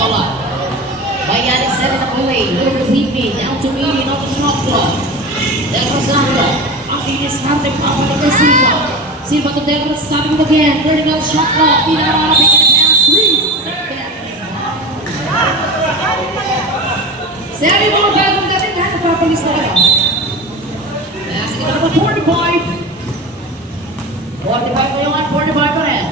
bola. Bayani set it away. Little Sleepy down to Meany on the shot clock. Del Rosario. Ang inis-hante pa ako ng Silva. Silva to Del Rosario again. 30 minutes shot clock. Hindi na naman picking the pass. 3 seconds. Sabi mo, bagong dating lahat napapalis na kayo. Passing it number 45. 45 pa yung 45 pa rin.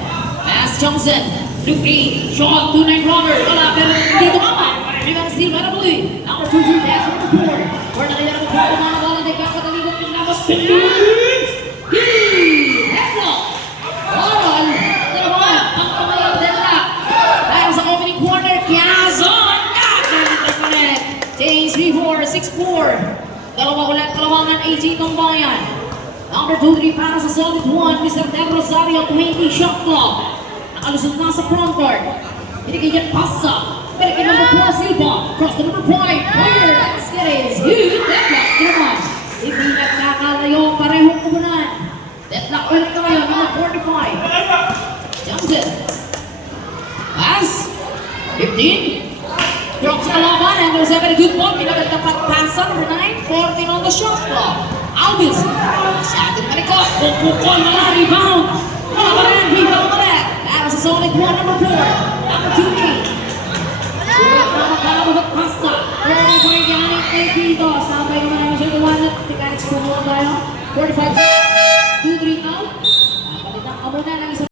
Pass Johnson. Lupi. Shot. 2-9 runner. Wala pero dito mama. Rebound Silva na muli. Number 2 pass number 4. For na nila ng mga bola. Nagkakatalibot ng Lamos. Philippines. Headlock. Oron. Ito naman. Ang pangalang deadlock. Dahil sa opening corner. Quezon. James B4, 6'4". Dalawa ulit kalawangan AG ng bayan. Number 2-3 para sa solid 1, Mr. Del Rosario, 20 shot clock. Nakalusot na sa front guard. Binigay niya pasa. Binigay number 4 Silva. Cross to number 5. Poyer. Basket is huge. Deadlock. Naman. Hindi nagkakalayo. Parehong kumunan. Deadlock ulit na ngayon. Number 45. Johnson. Pass. 15. Drops sa laban, and there's a very good ball. Pinagad dapat pasa, number 9, 14 on the shot clock. Alvis, masyadong malikot. Pupukol, wala, rebound. Wala pa rin, rebound ulit. Para sa solid 1, number 4. Number 2, sulit na magkakabagot pasa. 30 point yan, 8 dito. Sabay naman namin siya, 1 at mechanics po muna tayo. 45